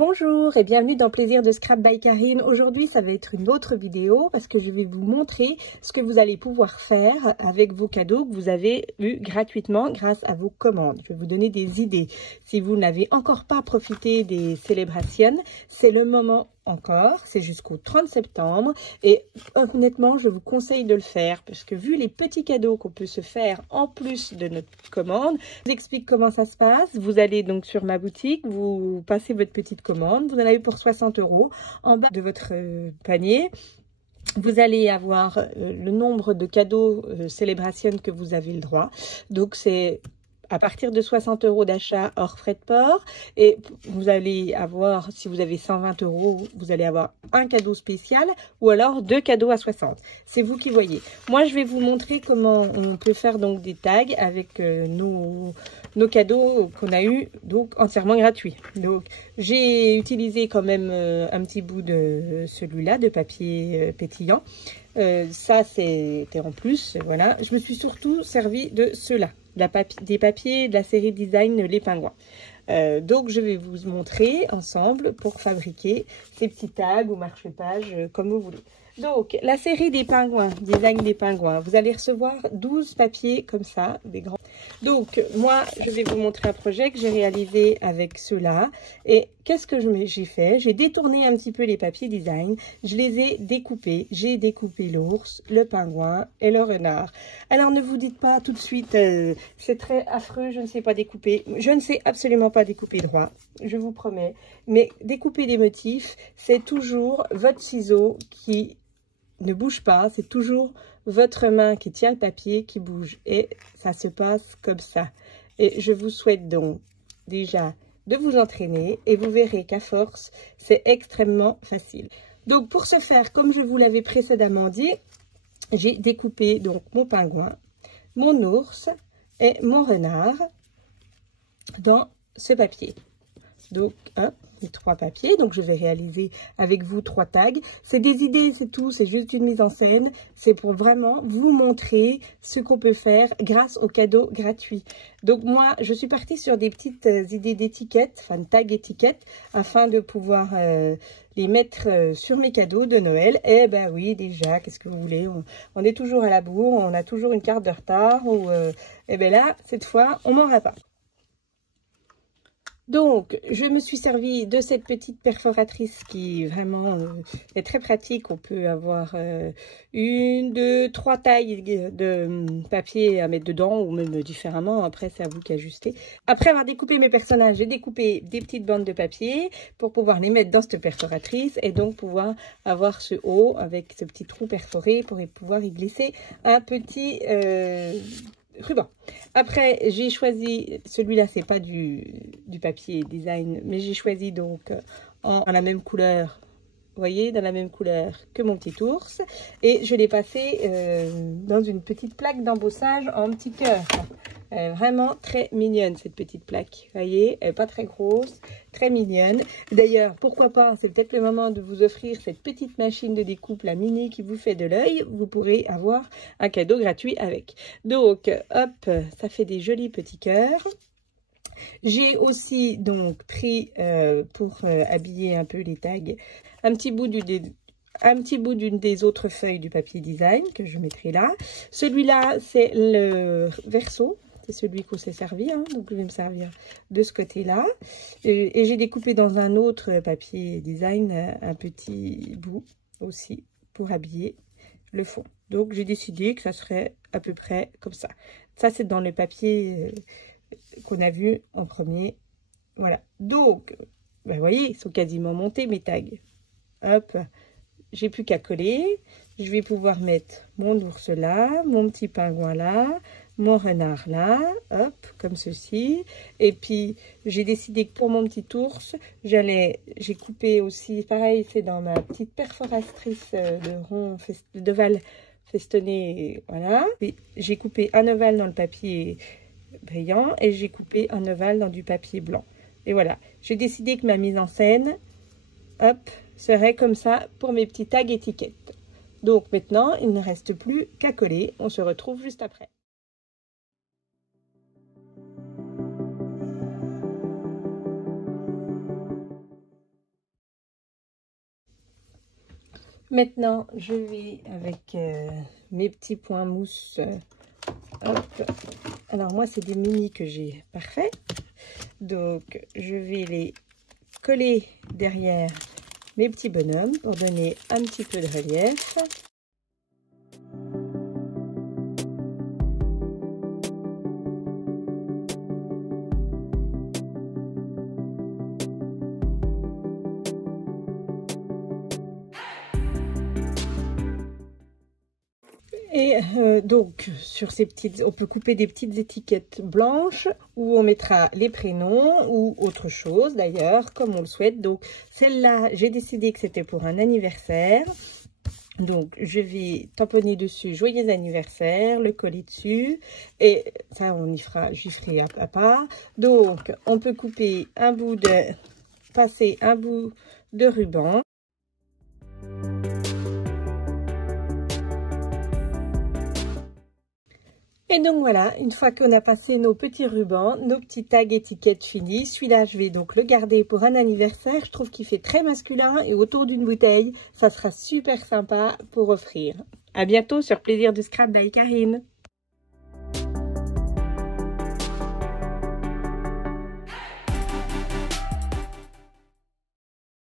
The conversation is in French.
Bonjour et bienvenue dans Plaisir de Scrap by Karine. Aujourd'hui, ça va être une autre vidéo parce que je vais vous montrer ce que vous allez pouvoir faire avec vos cadeaux que vous avez eu gratuitement grâce à vos commandes. Je vais vous donner des idées. Si vous n'avez encore pas profité des célébrations, c'est le moment encore, c'est jusqu'au 30 septembre et honnêtement je vous conseille de le faire parce que vu les petits cadeaux qu'on peut se faire en plus de notre commande, je vous explique comment ça se passe. Vous allez donc sur ma boutique, vous passez votre petite commande, vous en avez pour 60 € en bas de votre panier. Vous allez avoir le nombre de cadeaux célébration que vous avez le droit, donc c'est à partir de 60 € d'achat hors frais de port. Et vous allez avoir, si vous avez 120 €, vous allez avoir un cadeau spécial ou alors 2 cadeaux à 60. C'est vous qui voyez. Moi, je vais vous montrer comment on peut faire donc des tags avec nos cadeaux qu'on a eu donc entièrement gratuits. Donc, j'ai utilisé quand même un petit bout de celui-là, de papier pétillant. Ça, c'était en plus, voilà. Je me suis surtout servi de ceux-là. Des papiers de la série Design Les Pingouins. Donc je vais vous montrer ensemble pour fabriquer ces petits tags ou marche-pages comme vous voulez. Donc la série des pingouins, Design des Pingouins, vous allez recevoir 12 papiers comme ça, des grands. Donc moi je vais vous montrer un projet que j'ai réalisé avec ceux-là. Et qu'est-ce que j'ai fait? J'ai détourné un petit peu les papiers design, je les ai découpés. J'ai découpé l'ours, le pingouin et le renard. Alors ne vous dites pas tout de suite c'est très affreux, je ne sais pas découper. Je ne sais absolument pas découper droit, je vous promets. Mais découper des motifs, c'est toujours votre ciseau qui ne bouge pas, c'est toujours votre main qui tient le papier qui bouge. Et ça se passe comme ça. Et je vous souhaite donc déjà de vous entraîner et vous verrez qu'à force, c'est extrêmement facile. Donc pour ce faire, comme je vous l'avais précédemment dit, j'ai découpé donc mon pingouin, mon ours et mon renard dans ce papier. Donc, hop, les 3 papiers. Donc, je vais réaliser avec vous 3 tags. C'est des idées, c'est tout. C'est juste une mise en scène. C'est pour vraiment vous montrer ce qu'on peut faire grâce aux cadeaux gratuits. Donc, moi, je suis partie sur des petites idées d'étiquettes, enfin, de tags étiquettes, afin de pouvoir les mettre sur mes cadeaux de Noël. Eh ben oui, déjà, qu'est-ce que vous voulez? On est toujours à la bourre, on a toujours une carte de retard. Ou, eh ben là, cette fois, on m'aura pas. Donc, je me suis servi de cette petite perforatrice qui vraiment est très pratique. On peut avoir 1, 2, 3 tailles de papier à mettre dedans ou même différemment. Après, c'est à vous qu'ajuster. Après avoir découpé mes personnages, j'ai découpé des petites bandes de papier pour pouvoir les mettre dans cette perforatrice et donc pouvoir avoir ce haut avec ce petit trou perforé pour pouvoir y glisser un petit ruban. Après, j'ai choisi, celui-là, c'est pas du papier design, mais j'ai choisi donc en la même couleur, vous voyez, dans la même couleur que mon petit ours. Et je l'ai passé dans une petite plaque d'embossage en petit cœur. Vraiment très mignonne cette petite plaque, vous voyez, elle n'est pas très grosse, très mignonne. D'ailleurs, pourquoi pas, c'est peut-être le moment de vous offrir cette petite machine de découpe, la mini qui vous fait de l'œil. Vous pourrez avoir un cadeau gratuit avec. Donc, hop, ça fait des jolis petits cœurs. J'ai aussi donc pris pour habiller un peu les tags, un petit bout d'une des autres feuilles du papier design que je mettrai là. Celui-là, c'est le verso. C'est celui qu'on s'est servi, hein, donc je vais me servir de ce côté-là. Et j'ai découpé dans un autre papier design un petit bout aussi pour habiller le fond. Donc j'ai décidé que ça serait à peu près comme ça. Ça, c'est dans le papier qu'on a vu en premier. Voilà. Donc, ben, vous voyez, ils sont quasiment montés mes tags. Hop, j'ai plus qu'à coller. Je vais pouvoir mettre mon ours là, mon petit pingouin là, mon renard là, hop, comme ceci. Et puis, j'ai décidé que pour mon petit ours, j'ai coupé aussi, pareil, c'est dans ma petite perforatrice de rond d'ovale festonné, voilà. J'ai coupé un ovale dans le papier brillant et j'ai coupé un ovale dans du papier blanc. Et voilà, j'ai décidé que ma mise en scène, hop, serait comme ça pour mes petits tags étiquettes. Donc maintenant, il ne reste plus qu'à coller. On se retrouve juste après. Maintenant, je vais avec mes petits points mousse. Hop. Alors moi, c'est des mini que j'ai. Parfait. Donc, je vais les coller derrière mes petits bonhommes pour donner un petit peu de relief. Et donc, sur ces petites, on peut couper des petites étiquettes blanches où on mettra les prénoms ou autre chose d'ailleurs, comme on le souhaite. Donc, celle-là, j'ai décidé que c'était pour un anniversaire. Donc, je vais tamponner dessus « Joyeux anniversaire », le coller dessus. Et ça, j'y ferai à part. Donc, on peut couper passer un bout de ruban. Et donc voilà, une fois qu'on a passé nos petits rubans, nos petits tags étiquettes finis, celui-là je vais donc le garder pour un anniversaire. Je trouve qu'il fait très masculin et autour d'une bouteille, ça sera super sympa pour offrir. À bientôt sur Plaisir de Scrap by Karine.